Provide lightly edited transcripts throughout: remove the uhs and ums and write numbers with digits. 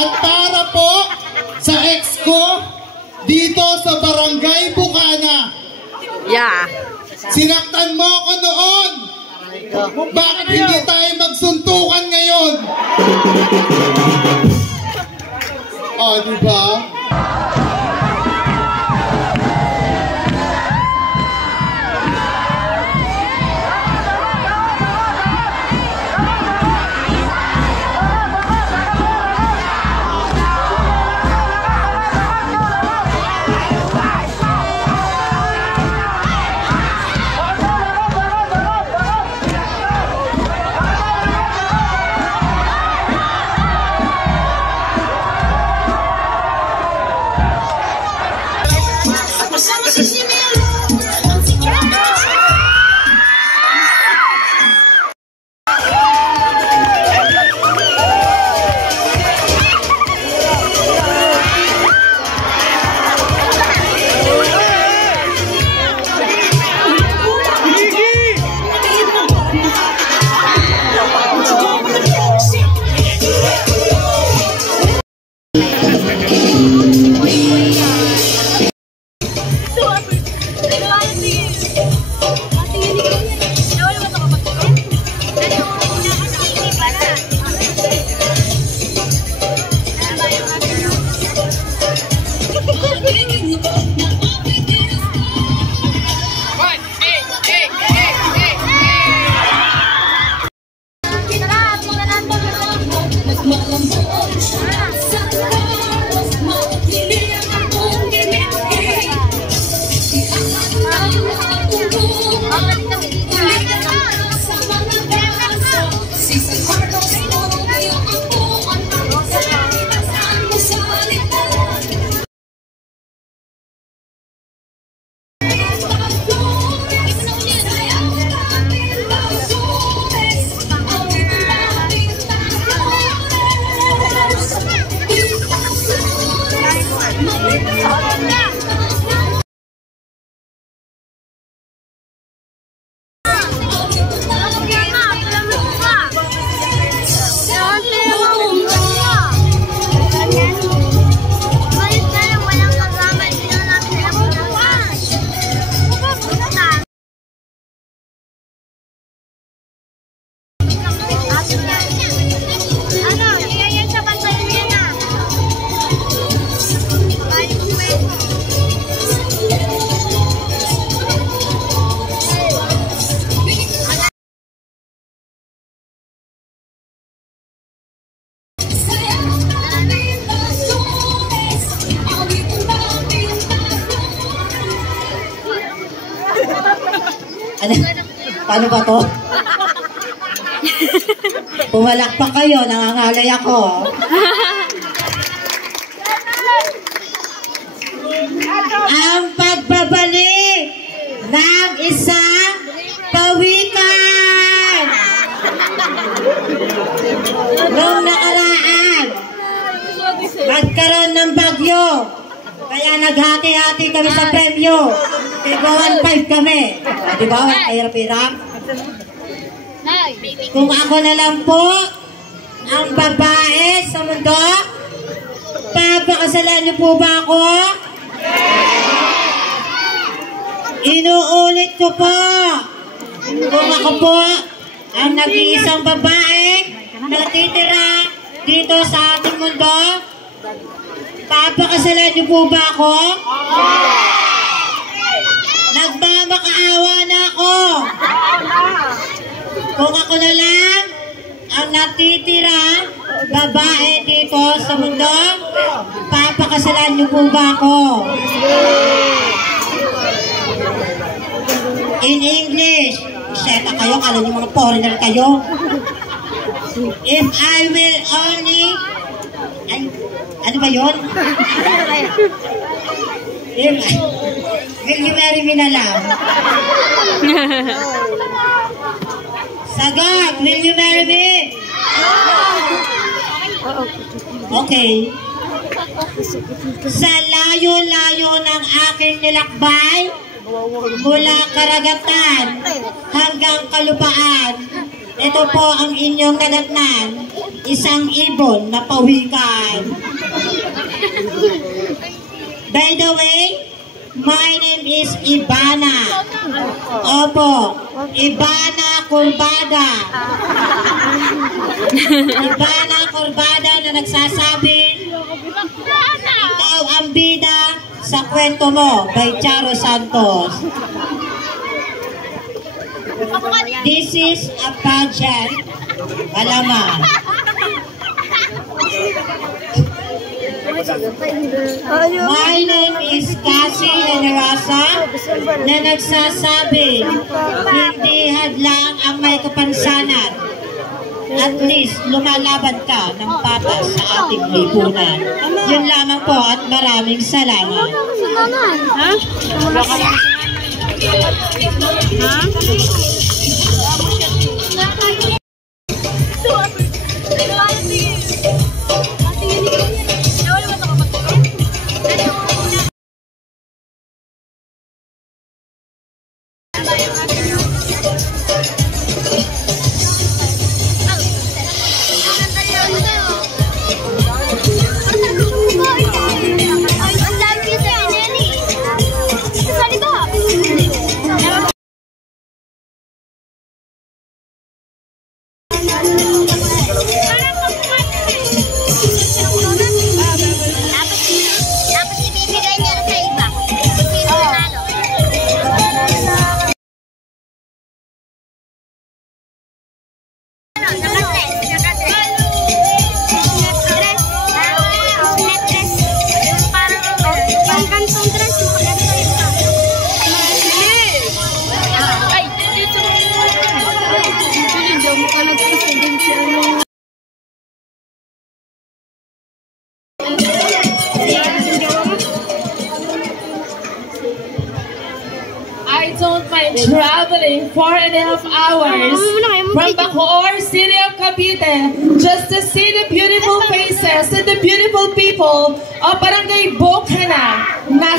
At para po sa ex ko, dito sa Barangay Bukana. Yeah. Sinaktan mo ako noon. Bakit hindi tayo magsuntukan ngayon? Oh, diba? Paano ba to? Pumalakpak kayo, nangangalay ako. Ang pagbabalik ng isang pawikan. Noong nakaraan, magkaroon ng bagyo. Kaya naghati-hati kami sa premyo. Diba 1.5 kami? Diba? Hirap-hirap. Kung ako na lang po ang babae sa mundo, papakasalan niyo po ba ako? Inuulit ko po. Kung ako po ang nag-iisang babae natitira dito sa ating mundo, papakasalan niyo po ba ako? Nagmamakaawa na ako. Kung ako na lang ang natitira babae dito sa mundo, papakasalan niyo po ba ako? In English, seta kayo, kala niyo mga foreigner kayo. If I will only... Ay, ano ba yun? Will you marry me na lang? Sagot, will you marry me? Okay. Sa layo-layo ng aking nilakbay, mula karagatan hanggang kalupaan, ito po ang inyong nadatnan. isang ibon na pawikan. By the way, my name is Ivana. Opo, Ivana Curbada. Ivana Curbada na nagsasabing, ikaw ang bida sa kwento mo by Charo Santos. This is a pageant. Alaman. My name is Cassie Generosa na nagsasabi, hindi hadlang ang may kapansanan. At least, lumalaban ka ng patas sa ating lipunan. Yun lamang po at maraming salamat. Ha? I don't mind traveling 4.5 hours from Bacoor, city of Cavite, just to see the beautiful faces and the beautiful people of Barangay Bocana,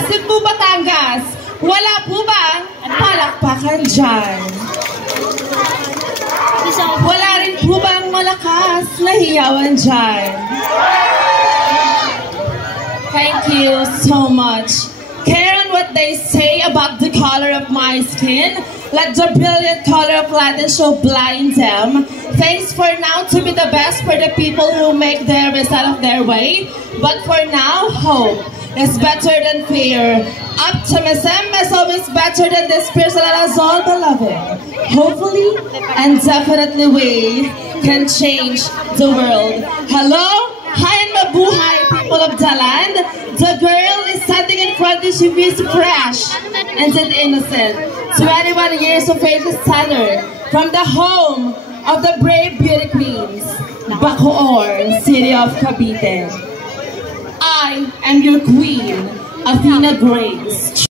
Cebu, Batangas. Wala po bang palakpakan dyan? Wala rin po bang malakas na hiyawan dyan? Thank you so much. Care on what they say about the color of my skin. Let the brilliant color of Latin show blind them. Thanks for now to be the best for the people who make their best out of their way. But for now, hope is better than fear. Optimism is always better than despair, so let us all, beloved, hopefully and definitely we can change the world. Hello? Hi and mabuhay, people of the land. The girl is standing in front of you, is fresh and innocent. 21 years of age standard from the home of the brave beauty queens, Bacoor, city of Cavite. I am your queen, Athena Grace,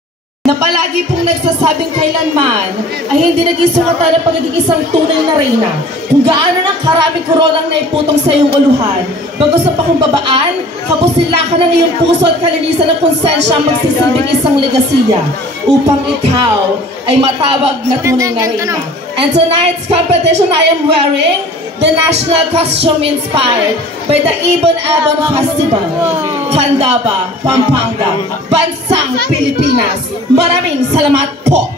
na palagi pong nagsasabing kailanman ay hindi nag-isungatan ng pagiging isang tunay na reyna. Kung gaano ng karaming koronang naiputong sa iyong uluhan, bago sa pakumbabaan, kapusilakan ng iyong puso at kalinisan ng konsensya ang magsisilbing isang legasiya upang ikaw ay matawag na tunay na reyna. And tonight's competition, I am wearing the national costume inspired by the Ibon-Abon Festival, Candaba, Pampanga, Bansang Pilipinas. Maraming salamat po!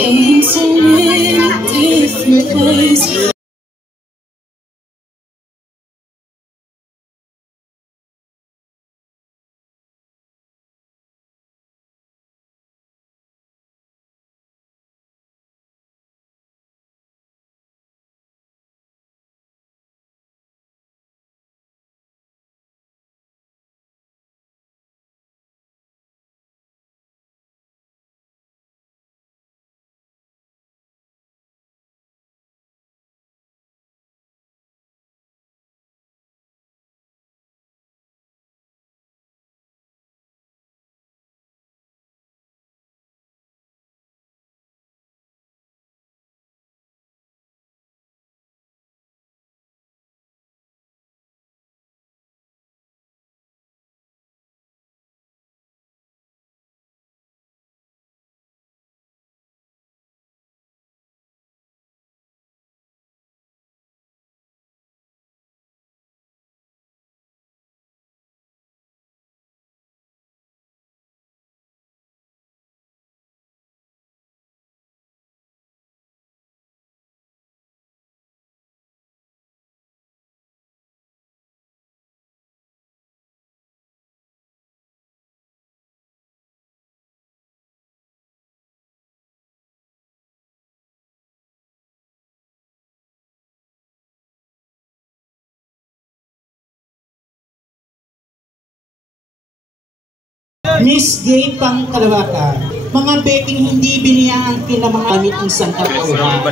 In so many different ways. Miss Gay pang Kalawakan. Mga beking hindi biniyaan ng mga gamit ng sangkatauhan.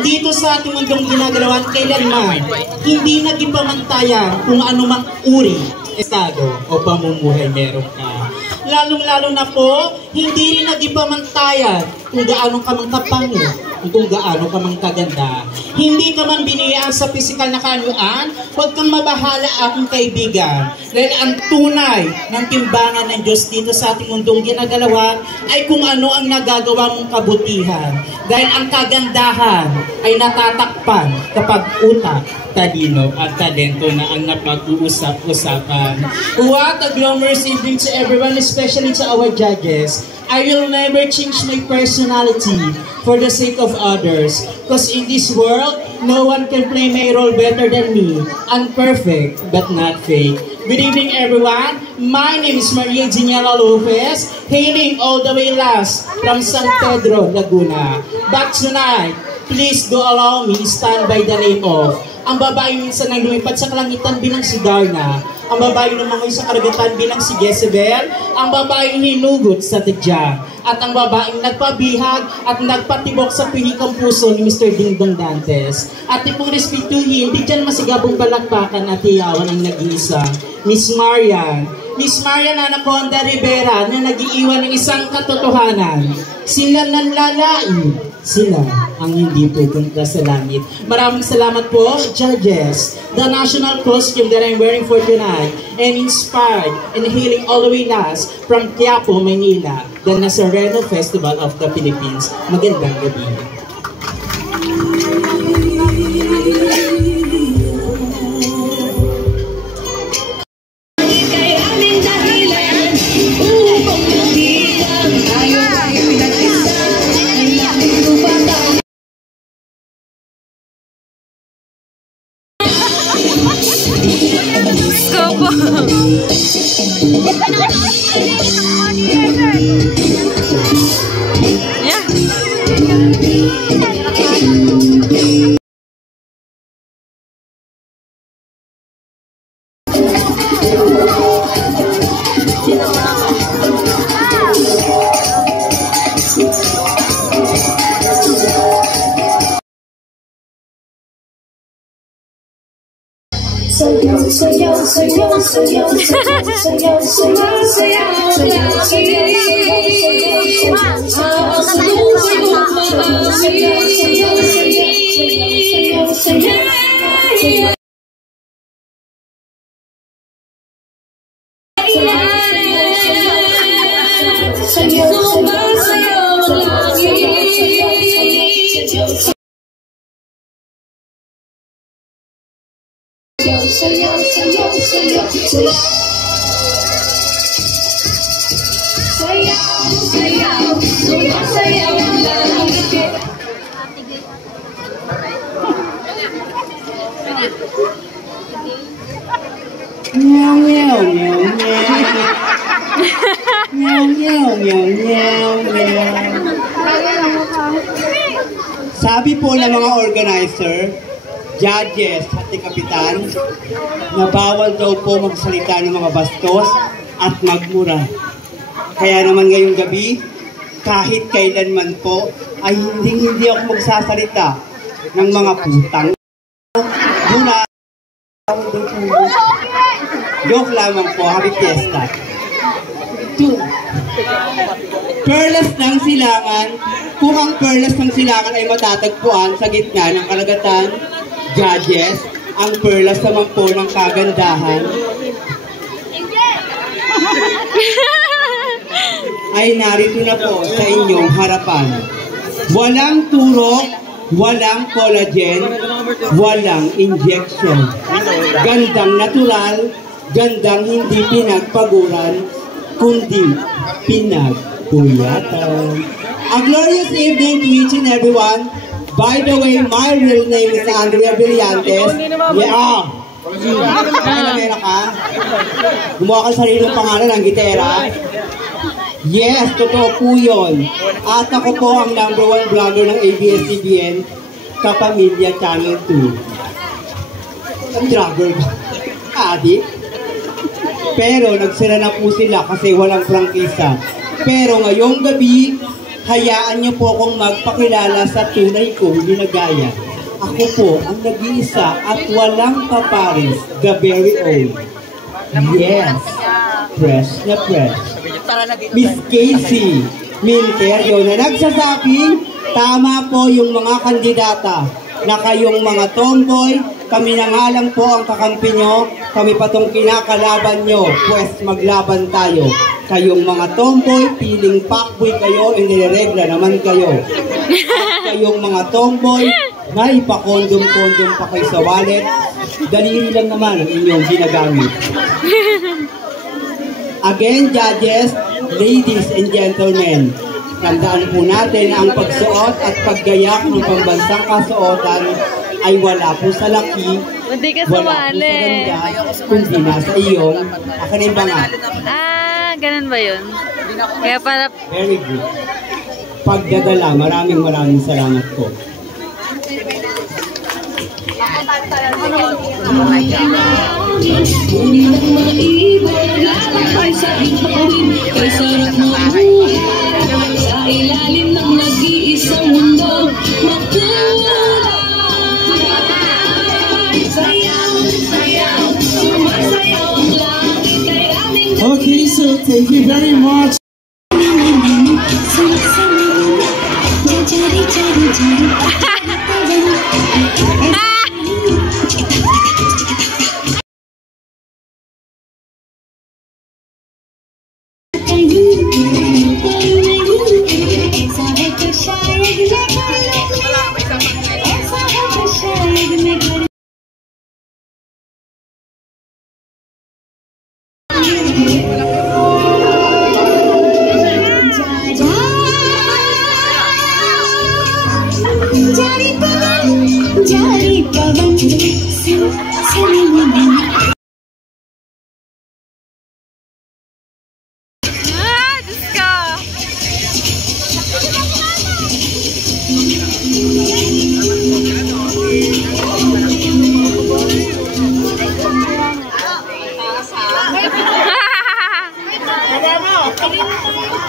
Dito sa ating mundong ginagalawan, kailanman hindi nagipamantaya kung anumang uri, estado o pamumuhay meron ka. Lalong-lalo na po, hindi rin nagipamantaya kung gaano ka mang kapango, kung gaano ka mang kaganda. Hindi ka man biniyaan sa pisikal na kaanyuan, huwag kang mabahala akong kaibigan. Dahil ang tunay ng timbangan ng Diyos dito sa ating mundong ginagalawan ay kung ano ang nagagawa mong kabutihan. Dahil ang kagandahan ay natatakpan kapag utak, talino at talento na ang napag-uusap-usapan. What a glamorous evening to everyone, especially to our judges. I will never change my personality for the sake of others. Because in this world, no one can play my role better than me. I'm perfect, but not fake. Good evening, everyone. My name is Maria Giniela Lopez, hailing all the way last from San Pedro, Laguna. But tonight, please do allow me stand by the name of ang babae minsan nang lumipad sa kalangitan bilang si Darna, ang babae lumangoy sa karagatan bilang si Jezebel, ang babaeng hinugot sa tadya, at ang babaeng nagpabihag at nagpatibok sa pinikang puso ni Mr. Dingdong Dantes. At ipong respetuhin, di dyan masigabong balakpakan at iyawan ang nag-iisa, Miss Marian. Miss Marian Anaconda Rivera na nag-iiwan ng isang katotohanan. Sila nanlalain, sila ang hindi pupunta sa langit. Maraming salamat po, judges. The national costume that I'm wearing for tonight and inspired and healing all the way last from Quiapo, Manila, the Nazareno Festival of the Philippines. Magandang gabi. Sabi po ng mga organizer, judges at kapitan, na bawal daw po magsalita ng mga bastos at magmura. Kaya naman ngayong gabi, kahit kailanman po, ay hindi ako magsasalita ng mga putang. Joke lamang po, happy fiesta. 2. Perlas ng silangan. Kung ang perlas ng silangan ay matatagpuan sa gitna ng karagatan, judges, ang perlas naman po ng kagandahan ay narito na po sa inyong harapan. Walang turok, walang collagen, walang injection. Gandang natural, gandang hindi pinagpaguran, kundi pinagpuyatan. A glorious evening to each and everyone. By the way, my real name is Andrea Brillantes. Yeah. Pagkalamera ka? Gumawa ka sa sariling pangalan ng gitera? Yes, totoo po yun. At ako po ang #1 vlogger ng ABS-CBN, Kapamilya Channel 2. Ang vlogger ba? Adi? Pero nagsira na po sila kasi walang prangkisa. Pero ngayong gabi, hayaan niyo po akong magpakilala sa tunay kong ginagaya. Ako po ang nag-iisa at walang kapares, the very own. Yes, fresh na fresh. Miss Casey Minterio na nagsasabing, tama po yung mga kandidata na kayong mga tomboy, kami na nga lang po ang kakampi nyo, kami pa tong kinakalaban nyo, pues maglaban tayo. Kayong mga tomboy, piling pakboy kayo, iniregla naman kayo. At kayong mga tomboy, may pa-condom-condom pa kayo sa wallet, daliri lang naman ang inyong ginagamit. Again, judges, ladies and gentlemen, tandaan po natin na ang pagsuot at paggayak ng pambansang kasuotan ay wala po sa laki, wala po sa ganda, kundi nasa iyong akanimbangan. Ganun ba yun? Kaya para... Very good. Pagdadala, maraming salamat po. Sa ilalim ng nag-iisang mundo, Okay, so thank you very much.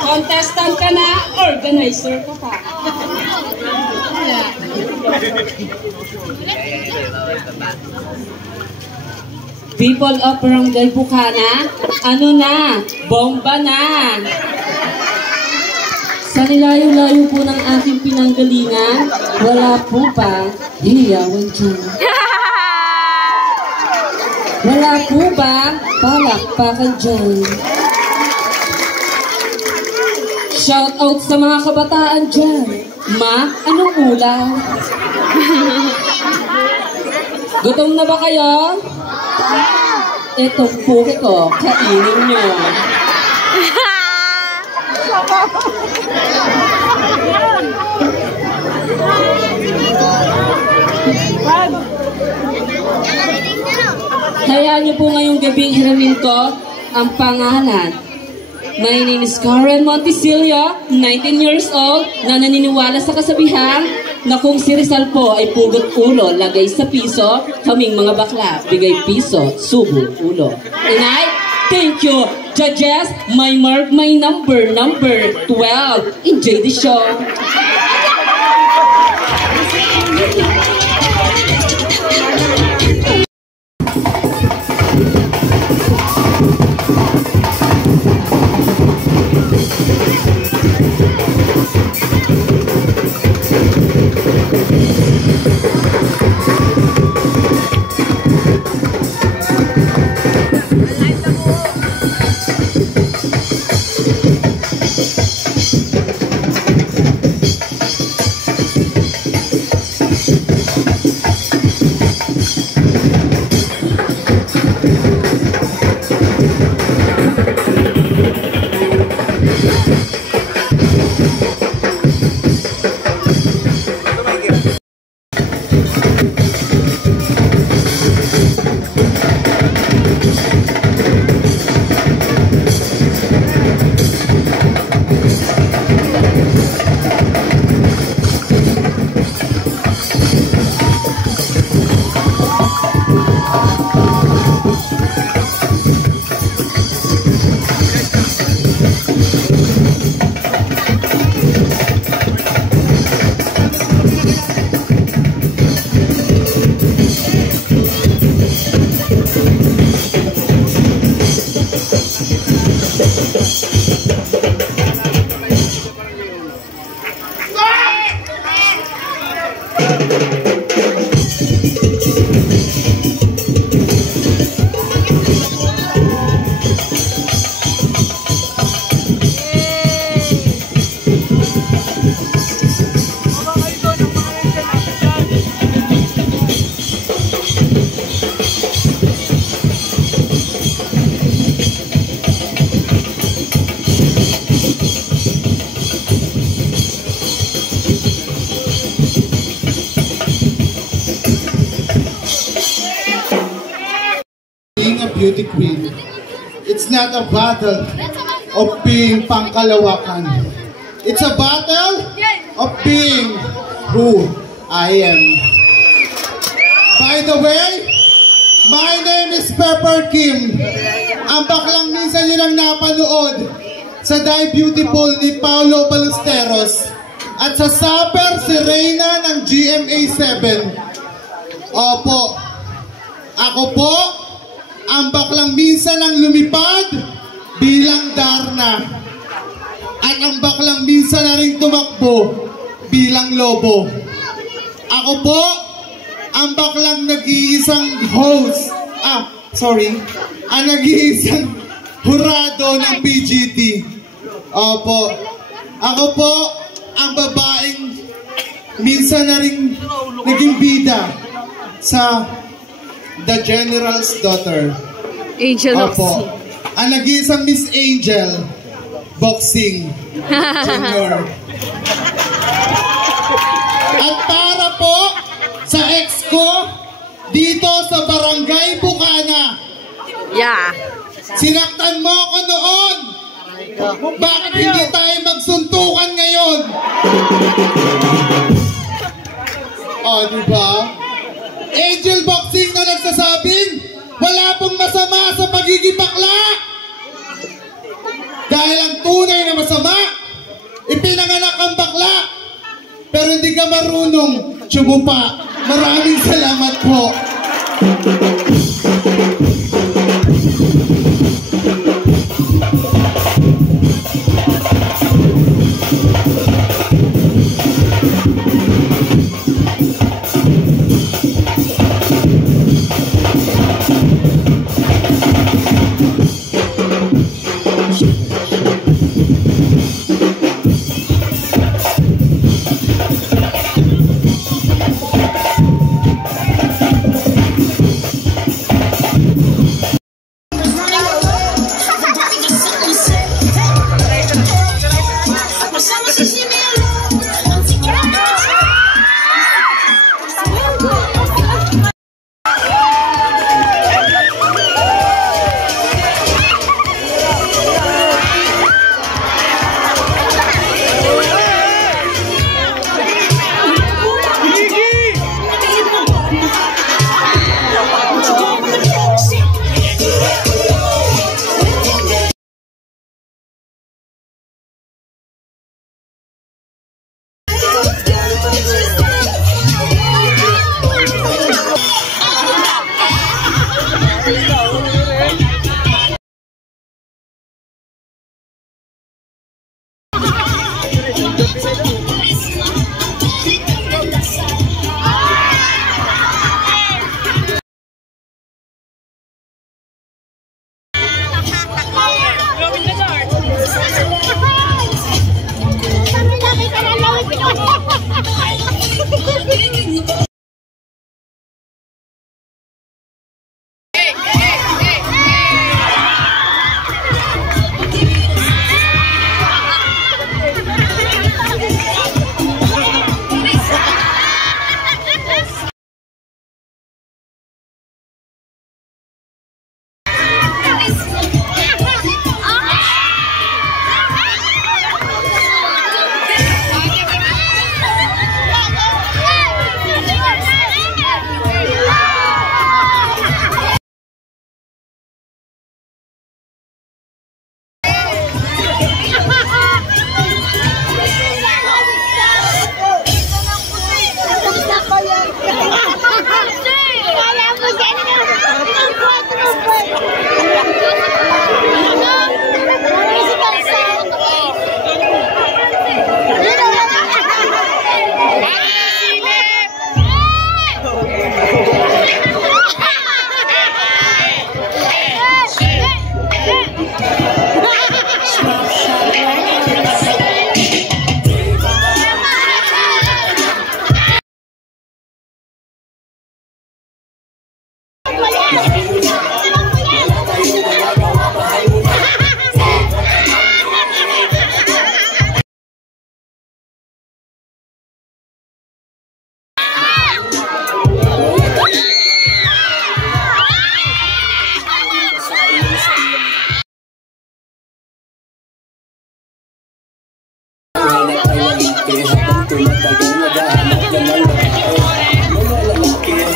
Contestant ka na, organizer ka pa. People of Barangay Bukana, ano na? Bomba na! Sa nilayo-layo po ng aking pinanggalingan, wala po ba hiyawan dyan? Wala po ba palakpakan dyan? Shout out sa mga kabataan dyan. Ma, anong ulam? Gutom na ba kayo? Itong puki ko, kainin nyo. Hayaan niyo po ngayong gabing hiramin ko ang pangalan. My name is Karen Montesilio, 19 years old, na naniniwala sa kasabihan na kung si Rizal po ay pugot ulo, lagay sa piso, kaming mga bakla, bigay piso, subo, ulo. And I thank you, judges, my mark, my number 12. Enjoy the show. Being a beauty queen, it's not a battle of being pangkalawakan. It's a battle of being who I am. By the way, my name is Pepper Kim. Ang baklang minsan nyo lang napanood sa Die Beautiful ni Paolo Ballesteros at sa Supper si Reyna ng GMA 7. Opo, ako po ang baklang minsan ang lumipad bilang Darna at ang baklang minsan na rin tumakbo bilang lobo. Ako po ang baklang nag-iisang host, ang nag-iisang hurado ng PGT. Opo, ako po ang babaeng minsan na rin naging bida sa The General's Daughter. Angel Opo, ang nag-iisang Miss Angel Boxing Junior. At para po sa ex ko dito sa Barangay Bukana. Yeah. Sinaktan mo ako noon. Bakit hindi tayo magsuntukan ngayon? Diba? Angel Boxing na nagsasabing wala pong masama sa pagiging bakla. Dahil ang tunay na masama, ipinanganak ang bakla. Pero hindi ka marunong tsumupa. Maraming salamat po.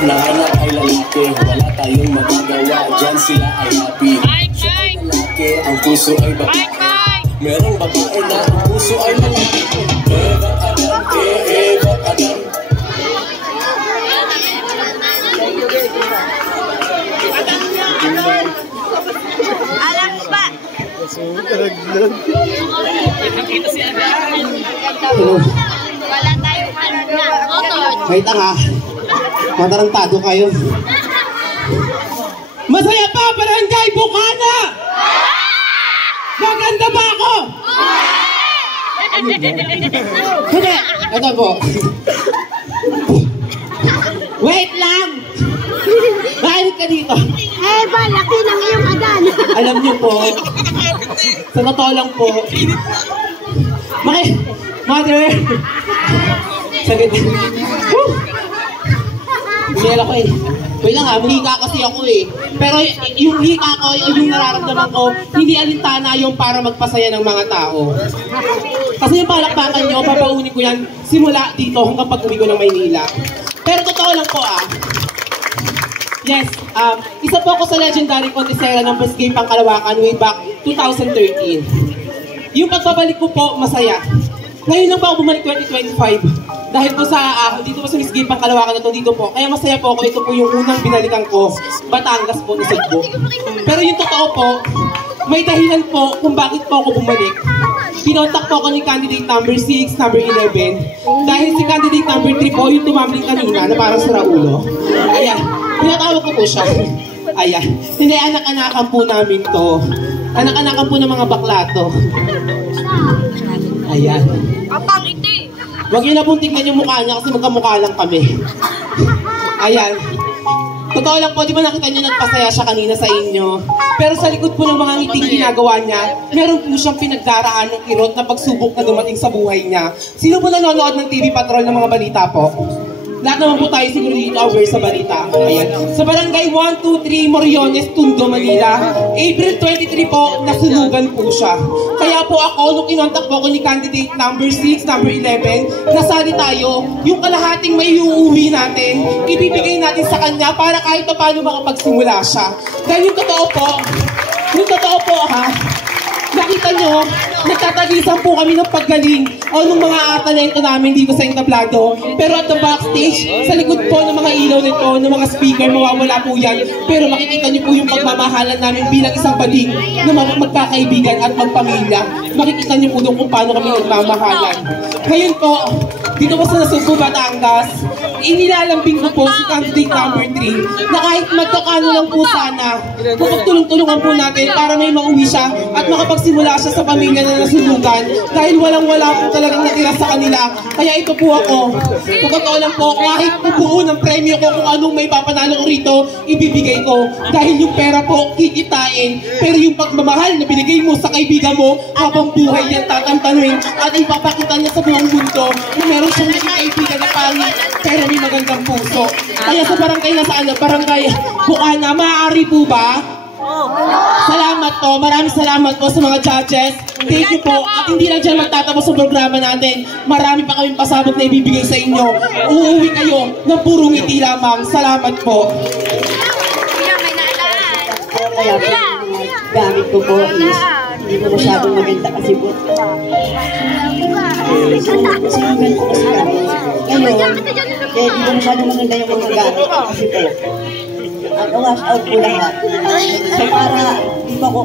nahanap ay lalaki, wala tayong magagawa, dyan sila ay happy. Lalaki, ang puso ay babae, merong babae na ang puso ay lalaki. Eva Adam, Eva Adam. Alam mo ba? Wala tayong motor. Wait lang ha. Matarantado kayo. Masaya pa, Barangay Bukana! Maganda ba ako? Hindi. Ito po. Wait lang! Makinig ka dito. Eh ba, laki ng iyong adan. Alam niyo po, sa totoo lang po, Mother! Sagad. Hinela ko eh. Wait lang ha, mahika kasi ako eh. Pero yung hika ko, yung nararamdaman ko, hindi alintana yung para magpasaya ng mga tao. Kasi yung palakpakan nyo, papaunin ko yan simula dito hanggang pag-uwi ko ng Maynila. Pero totoo lang po ah. Yes, isa po ako sa legendary contestera ng Best Game Pangkalawakan way back 2013. Yung pagbabalik ko po, masaya. Ngayon lang pa ako bumalik 2025. Dahil po sa, dito po sa Miss Game Pangkalawakan na to, dito po. Kaya masaya po ako, ito po yung unang binalikan ko, Batangas po, na Cebu. Pero yung totoo po, may dahilan po kung bakit po ako bumalik. Pinontak po ako ni candidate number 6, number 11. Dahil si candidate number 3 po, yung tumambling kanina na parang sa Raulo. Ayan, pinatawag ko po siya. Ayan, hindi anak-anakan po namin to. Anak-anakan po ng mga bakla to. Ayan. Huwag yun na pong tignan yung mukha niya kasi magkamukha lang kami. Ayan. Totoo lang po, di ba nakita niyo nagpasaya siya kanina sa inyo? Pero sa likod po ng mga ngiting ginagawa niya, meron po siyang pinagdaraan ng kirot na pagsubok na dumating sa buhay niya. Sino po nanonood ng TV Patrol ng mga balita po? Lahat naman po tayo siguro dito aware sa balita. Ayan. Sa barangay 123 Moriones, Tondo, Manila, April 23 po, nasunugan po siya. Kaya po ako, nung kinontak po ako ni candidate number 6, number 11, nasali tayo, yung kalahating may uuwi natin, ibibigay natin sa kanya para kahit pa paano makapagsimula siya. Dahil yung totoo po ha, nakita nyo, nagtatagisan po kami ng paggaling o ng mga talento namin dito sa entablado. Pero at the backstage, sa likod po ng mga ilaw nito, ng mga speaker, mawawala po yan. Pero makikita nyo po yung pagmamahalan namin bilang isang bading na magkakaibigan at magpamilya. Makikita nyo po doon kung paano kami nagmamahalan. Ngayon po, dito po sa Cebu, Batangas, inilalambing ko po si candidate number 3 na kahit magkakano lang po sana, tulong-tulungan po natin para may mauwi siya at makapagsimula siya sa pamilya na nasunugan dahil walang-wala po talagang natira sa kanila. Kaya ito po ako. Totoo lang po, kahit po buo ng premyo ko kung anong may papanalo ko rito, ibibigay ko. Dahil yung pera po, kikitain. Pero yung pagmamahal na binigay mo sa kaibigan mo, habang buhay yan tatantanuin at ipapakita niya sa buong mundo na meron siyang naging kaibigan na pangit pero may magandang puso. Kaya sa barangay na saan, barangay Bukana, maaari po ba? Salamat po, maraming salamat po sa mga judges. Thank you po. At hindi lang dyan magtatapos sa programa natin. Marami pa kaming pasabog na ibibigay sa inyo. Uuwi kayo ng puro ngiti lamang. Salamat po. Kaya po, gamit ko po is hindi ko masyadong maganda kasi po. Sinungan ko kasi kami. Ngayon, kaya hindi ko masyadong maganda yung mga gamit kasi po. Wash out po lahat. So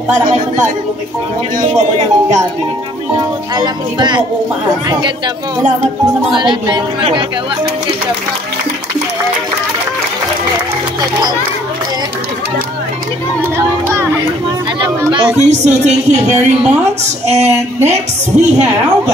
para kahit paano, hindi po ako ng gamit. Dito po ako umaasa. Salamat po sa mga kaibigan. Magagawa. Ang ganda mo. Okay, so thank you very much. And next we have